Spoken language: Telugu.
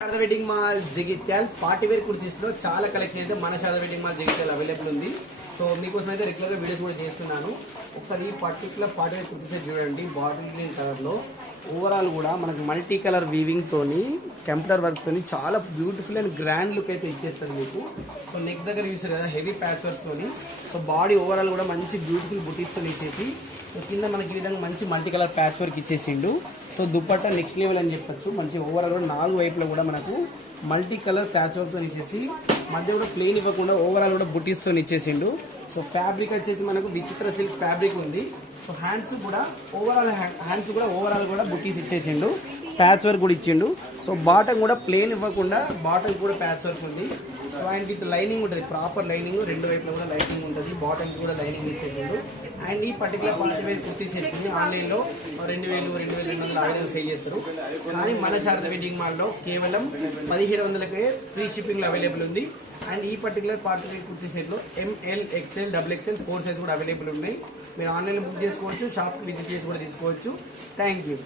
Sharada wedding mall Jagtial party wear కుర్తీస్లో చాలా కలెక్షన్ అయితే మన Sharada wedding mall Jagtial available ఉంది. సో మీకోసం అయితే రెగ్యులర్గా వీడియోస్ కూడా చేస్తున్నాను. ఒకసారి ఈ పర్టికులర్ పార్టీ వేర్ కుర్తీస్ చూడండి, బాటిల్ గ్రీన్ కలర్లో ఓవరాల్ కూడా మనకు మల్టీ కలర్ వీవింగ్ తోని కంప్యూటర్ వర్క్ తోని చాలా బ్యూటిఫుల్ అండ్ గ్రాండ్ లుక్ అయితే ఇచ్చేస్తుంది మీకు. సో నెక్ దగ్గర చూసారు కదా హెవీ ప్యాచ్ వర్క్ తోని. సో బాడీ ఓవరాల్ కూడా మంచి బ్యూటిఫుల్ బుటీస్ తోని ఇచ్చేసి సో కింద మనకి ఈ విధంగా మంచి మల్టీ కలర్ ప్యాచ్ వర్క్ ఇచ్చేసిండు. సో దుపట్టా నెక్స్ట్ లెవెల్ అని చెప్పొచ్చు. మంచి ఓవరాల్ కూడా నాలుగు వైపులో కూడా మనకు మల్టీ కలర్ ప్యాచ్ వర్క్తో ఇచ్చేసి మధ్య కూడా ప్లెయిన్ ఇవ్వకుండా ఓవరాల్ కూడా బుటీస్తో ఇచ్చేసిండు. సో ఫ్యాబ్రిక్ వచ్చేసి మనకు విచిత్ర సిల్క్ ఫ్యాబ్రిక్ ఉంది. సో హ్యాండ్స్ కూడా ఓవరాల్ కూడా బుటీస్ ఇచ్చేసిండు, ప్యాచ్ వర్క్ కూడా ఇచ్చిండు. సో బాటమ్ కూడా ప్లెయిన్ ఇవ్వకుండా బాటమ్ కూడా ప్యాచ్ వర్క్ ఉంది. సో అండ్ విత్ లైనింగ్ ఉంటుంది, ప్రాపర్ లైనింగ్, రెండు వైపులో కూడా లైనింగ్ ఉంటుంది. బాటమ్కి కూడా లైనింగ్ ఇచ్చేసిండు. అండ్ ఈ పర్టికులర్ పార్టీ వేర్ కుర్తీస్ వచ్చింది ఆన్లైన్లో 2200-2200 సేల్ చేస్తారు. కానీ మన శారద వెడ్డింగ్ మాల్లో కేవలం 1700కే ఫ్రీ షిప్పింగ్లో అవైలబుల్ ఉంది. అండ్ ఈ పర్టికులర్ పార్టీ వేర్ కుర్తీ సెట్లో ML, XL, XXL 4 సైజ్ కూడా అవైలబుల్ ఉన్నాయి. మీరు ఆన్లైన్లో బుక్ చేసుకోవచ్చు, షాప్కి విజిట్ చేసి కూడా తీసుకోవచ్చు. Thank you.